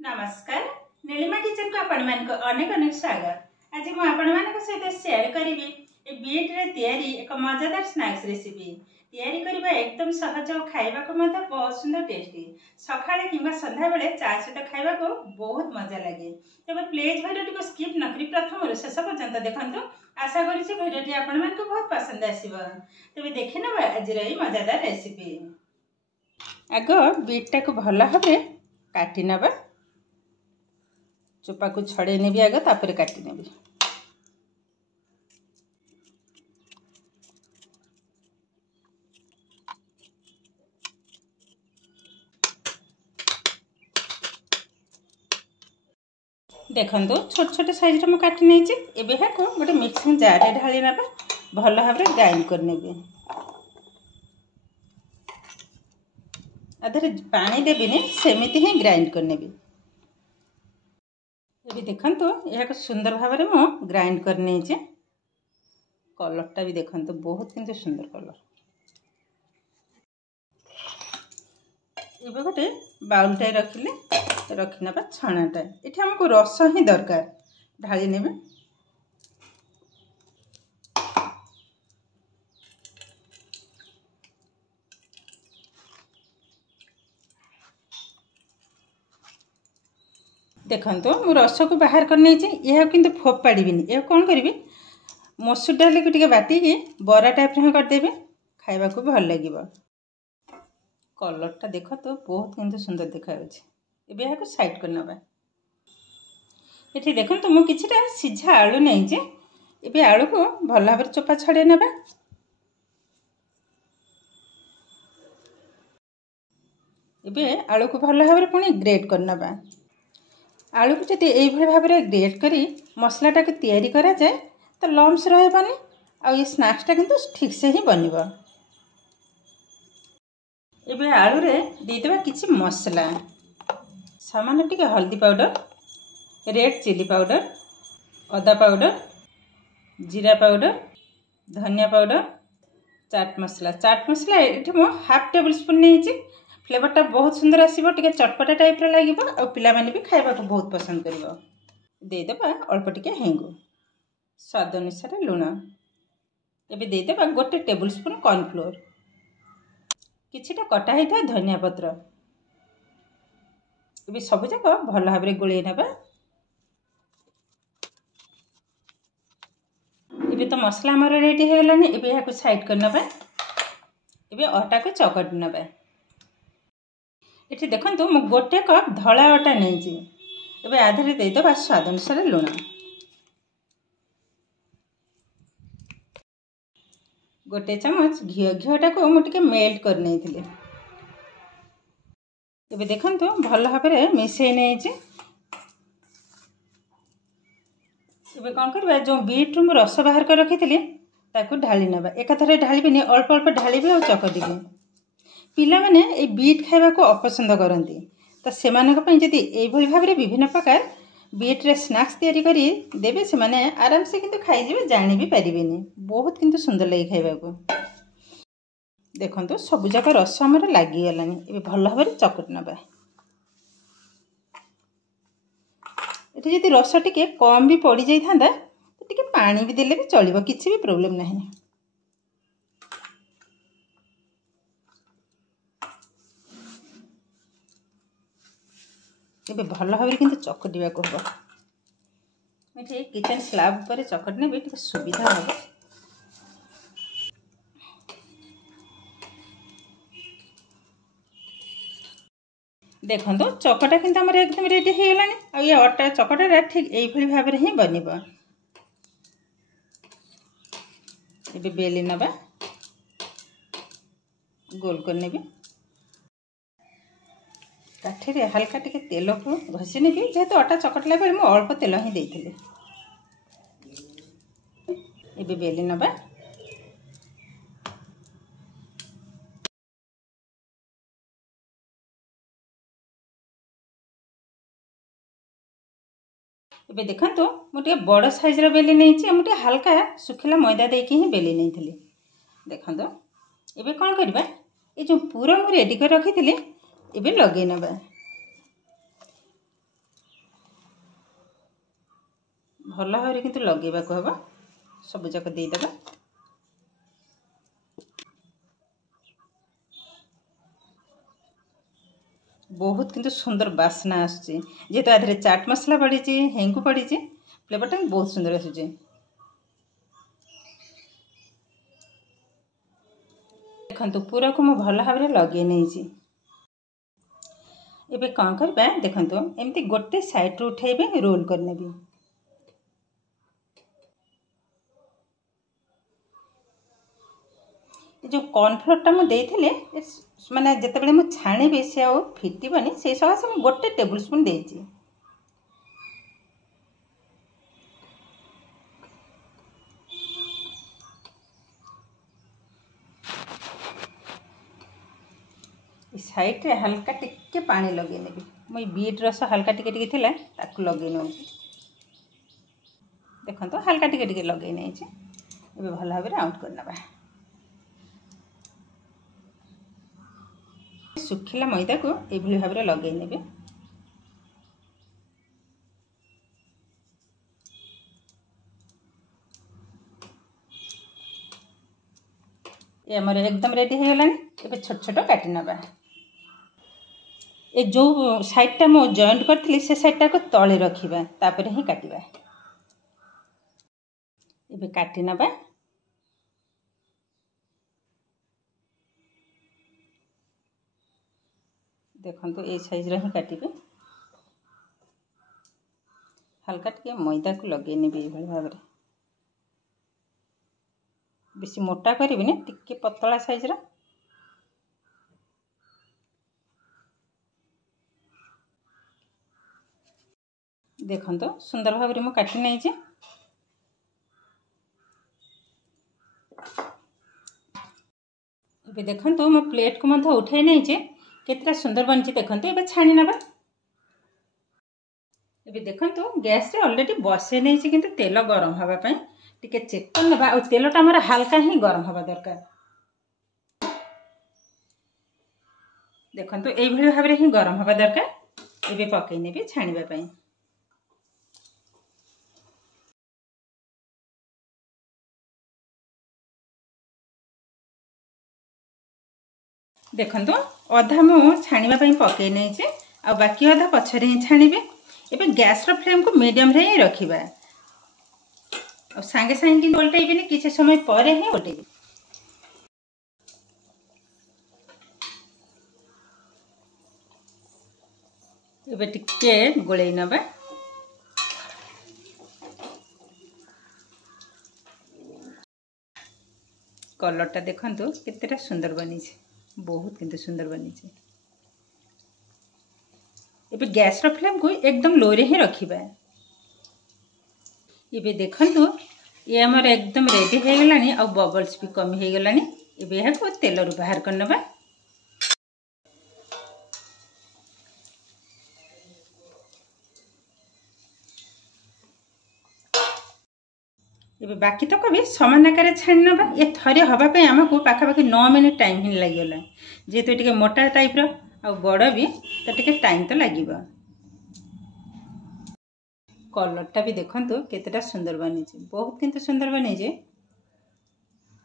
नमस्कार नीलिमा किचन को आपण मान को अनेक अनेक स्वागत। आज मु आपण मान सहित शेयर करी बीट रे तैयारी एक मजेदार स्नैक्स रेसिपी तैयारी करबा एकदम सहज और खाइबा को मत बहुत सुंदर टेस्टी सकाळे किंबा संध्या बेले चा सहित खाइबा को बहुत मजा लागे। तबे प्लीज वीडियो को स्किप न करी प्रथम शेष पर्यंत देखंतु। आशा करी से वीडियो आपण मान को बहुत पसंद आसीबो। तबे देखि नबा आज रे मजेदार रेसिपी। आगो बीट टा को भला भाबे काटी नबा, चोपा को छड़े नेबी आगे तापर काटी नेबी। देखंतु छोट छोट साइज रे म काटी नै छी। एबे हाको गोटे मिक्सिंग जार रे ढाली नबा, भलो भाबरे ग्राइंड कर नेबी। अधरे पानी देबिनी, सेमिति ही ग्राइंड कर नेबी। एबे देखंतु यह सुंदर भाव में मो ग्राइंड कर नहीं छे। कलरटा भी देखंतु बहुत किंतु सुंदर कलर। एबे गोटे बाउल टाइ रखिना बा छाणाटा। एठी हमको रस ही दरकार, ढाली नेबे। देखंतु मु रस को बाहर कर नहीं छे। यह किंतु फोपाड़ीबिनी। यह कौन करी, मसूर डाली को बाटी की बरा टाइप रे कर देबे, खाइबा को भल लागिबो। कलरटा देखो तो बहुत किंतु सुंदर देखा होछि। एबे यह को साइड कर नबा। एठी देखंतु मु किछटा सिझा आलू नै छे। एबे आलू को भल भाबरे चोपा छडे नबा। एबे आलू को भल भाबरे पुनी ग्रेट कर नबा। आलू को जदि एई भली भाबरे ग्रेट करी मसलाटा को तैयारी करा जाए तो लम्स रहबनी आ ये स्नैक्सटा किंतु ठीक से ही बनिबो। एबे आलू रे दे देबा किछि मसला, सामान्य टिके हल्दी पाउडर, रेड चिली पाउडर, अदा पाउडर, जीरा पाउडर, धनिया पाउडर, चाट मसला एठी मो हाफ टेबल स्पून नै छी। फ्लेवरटा बहुत सुंदर आसीबो, टिके चटपटा टाइप रे लागिबो आ पिला माने भी खाइबा को बहुत पसंद करिवो। दे देबा अल्प टिके हेंगु, स्वाद अनुसार लूण। एबे दे देबा गोटे टेबल स्पून कॉर्नफ्लोर, किछिटा कटा है था धनिया पत्र। एबे सब जाक भल भाबरे गोळे नेबा। एबे तो मसला हमर रेडी हो गलानी। एबे याको साइड कर नबा। एबे आटा को चकट नबा। एठी देखंतु मु गोटे कप धला आटा नै छी। एबे आधरे दे देबा स्वाद अनुसार लूण। गोटे चम्मच घीटा को मुझे मेल्ट कर नहीं थिले। एबे देखंतु भल भाबरे मिसई नै छी। एबे कोन करबा, जो बीट रु रस बाहर कर रखी थिले ताको ढाली नबा। एकाथरे ढालीबिनी, अल्प अल्प ढालीबे और चकटिबे। पिला माने ए बीट खाइबा को अपसंद करंती, तो सेमानक पई जदि एई भली भाबरे विभिन्न प्रकार बीट रे स्नैक्स तैयारी करी देबे, से माने आराम से किंतु खाइ जेबे, जानि भी परिबेनी। बहुत किंतु सुंदर लगे खाइबा को। देखंतु सब जाक रस हमर लागी गलानी। एबे भल भाबरे चकट नबा। एठी जदि रस टिके कम भी पड़ी जाई थांदा तो टिके पानी भी देले भी चलिबो, किछि भी प्रॉब्लम नाही। एबे भल भाबरे किंतु चकटिबा को हबो। एठी किचन स्लैब पर चकट नेबे, टिके सुविधा हबो। देखंतु चकटा किंतु हमर एकदम रेडी हो गलानी। आ ये आटा चकटा ठीक एई भली भाबरे ही बनिबो। एबे बेली नबा, गोल कर नेबी। काठी रे हल्का टिके तेल को घसी नेबी, जेहेतु आटा चकटला बेले मु अल्प तेल ही देइथिले। एबे बेली नबा। एबे देखंतु मुझे बड़ साइज रो बेली नहीं छी। मुझे हल्का सुखिला मैदा देके ही बेली नहीं थिली। देखंतु एबे कोन करबा, ए जो पूरा मु रेडी कर रखी थिली एबे लगे नबा। भल भाव किंतु लगेबा को हबो सब जाक दे देबा। बहुत किंतु सुंदर बास्ना आसुची जेहेतु आधे चाट मसला पड़ी हेंगू पड़ी फ्लेवरटा बहुत सुंदर आसुची। देखंतु पूरा को मु भल भाव लगे नहीं। एबे कौन करबा देखंतु एमती गोटे साइड रो उठेबे रोल करनेबी। जो कॉर्नफ्लोर टा मु देइथिले माने जते बेले मु छाणीबे से आ फिटिबनी से सकासे मु गोटे टेबल स्पून देइची। साइड रे हल्का टिके पानी लगे नेबी। मु बीट रस हल्का टिके टिके थिला ताकू लगे नै देखंतु हल्का टिके टिके लगे नै छै। एबे भल भाबरे आउट करनबा। सुखिला मैदा को एभली भाबरे लगे नेबे। ये हमर एकदम रेडी हो गलानी। एबे छोट छोट काटी नबा। ए जो साइड टा मो जॉइंट करथली से साइड टा को तळे रखिबा तापर ही काटिबा। एबे काटी नबा। देखंतु ए साइज रे ही काटिबे। हल्का टिके मैदा को लगे नेबे ए भली भाबरे। बेसी मोटा करिबिनी टिके पतला साइज रा। देखंतु सुंदर भाबरे मु काटि नै जे। एबे देखंतु मो प्लेट को मध उठै नै जे केतरा सुंदर बनछि देखंतु। एबे छाणी नबा। एबे देखंतु गैस रे ऑलरेडी बसे नै जे किंतु तेल गरम हवा पई टिके चेक कर नबा। और तेलटा हमर हल्का ही गरम हवा दरकार। देखंतु एई भली भाबरे ही गरम हवा दरकार। एबे पकै नेबे छाणीबा पई। देखंतु अधा मु छाणीबा पई पकै नै जे आ बाकी अधा पछरे ही छाणीबे। एबे गैस रो फ्लेम को मीडियम रे ही रखिबा। और सांगे सांगे उल्टाइबेनी किछि समय परे ही उल्टाइबे। एबे टिके गोळै नबा। कलर टा देखंतु केतेटा सुंदर बनी छे। बहुत किंतु सुंदर बनी छे। एबे गैस रो फ्लेम को एकदम लो रे ही रखिबा। एबे देखंतु ये हमर एकदम रेडी हो गलानी। आ बबल्स भी कम हो गलानी। एबे यहा को तेल रु बाहर कर नबा। एबे बाकी तक भी समान आकार छाणी नबा। ये थरे हवा पे हमको पाखापाखि 9 मिनिट टाइम ही लगी गला। जेहेतु टिके मोटा टाइप रो आ बड़ भी तो टिके टाइम तो लागिबा। कलर टा भी देखंतु केतेटा सुंदर बनी छे। बहुत किंतु सुंदर बनी जे।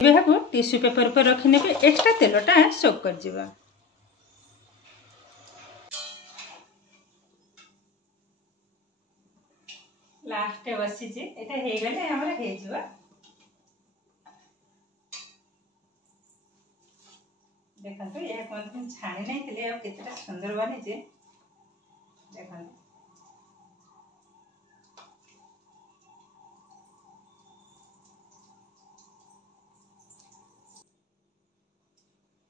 एबे हाको टिश्यू पेपर पर रखि नेबे एक्स्ट्रा तेलटा सोक कर जिबा। लास्ट बसी जे एटा हे गले हमरा हे जिबा। देखंतु ये कोन छाणी नै थिले आ केतेटा सुंदर बनी जे। देखंतु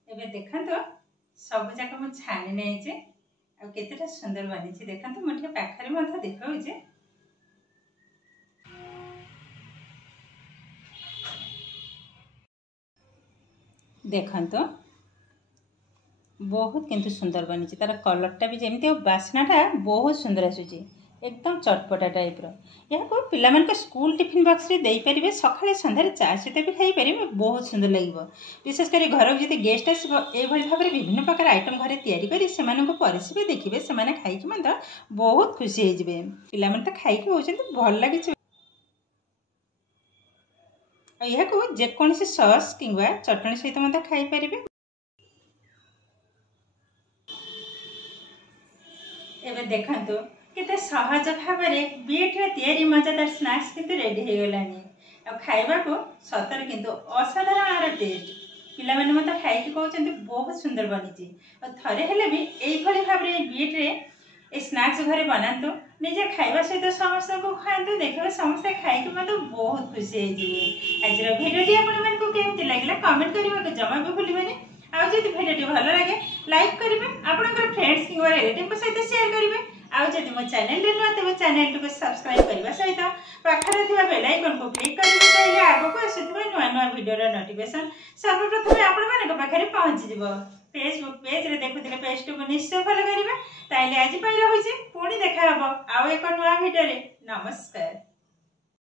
एबे देखंतु सब जाक म छाणी नै जे आ केतेटा सुंदर बनी जे। देखंतु म ठीक पाखरे मथा देखाउ जे। देखंतु बहुत किंतु सुंदर बनी छे। तार कलर टा भी जेमती बास्नाटा बहुत सुंदर आसुची। एकदम चटपटा टाइप रो। या को पिला मन के स्कूल टिफिन बॉक्स रे देई परिबे। सखाळे संध्यारे चा सहित भी खाई परिबे। बहुत सुंदर लागिबो। विशेष करी घर जति गेस्ट आसीबो ए भली भाबरे विभिन्न प्रकार आइटम घरे तयारी करी से मानको परिसिबे देखिबे। से माने खाई कि मन बहुत खुशी हे जिबे। पिला मन त खाई कि होचंत भल लागि यह जेकोसी सॉस किंवा चटनी सहित मत खाई पारिबे। एबे देखंतु केते सहज भाव में बीट रे तैयारी मजादार स्नैक्स किंतु रेडी हो गलानी। आ खाइबा को सतर किंतु असाधारण टेस्ट। पिला माने मत खाई कि कहउछन्ती बहुत सुंदर बनिची। आ थरे हेले भी एई भली भाव रे बीट रे ए स्नैक्स घरे बनांतु निजे खाइबा सहित समस्त को खांतु देखबे समस्त खाई कि मत बहुत खुशी हे जिवे। आज रो वीडियो आपण मन को केमति लागला कमेंट करबा को जमा भी भूलिबेनी। आ जदि वीडियो भल लगे लाइक करिवे आपनकर फ्रेंड्स किंवा रिलेटिव सहित शेयर करिवे। आ जदि मो चैनल रे न तबे चैनल को सब्सक्राइब करबा सहित पाखरे थिबा बेल आइकन को क्लिक करिवे ताइले आगो को आसीथिबा नुवा नुवा वीडियो रो नोटिफिकेशन सर्वप्रथम आपण मानक पाखरे पहुंच जिवो। फेसबुक पेज रे देखुथिले पेज को निश्चय फॉलो करिवे ताइले आज पई रहउछि पुणी देखा हबो आ एक नुवा वीडियो रे। नमस्कार।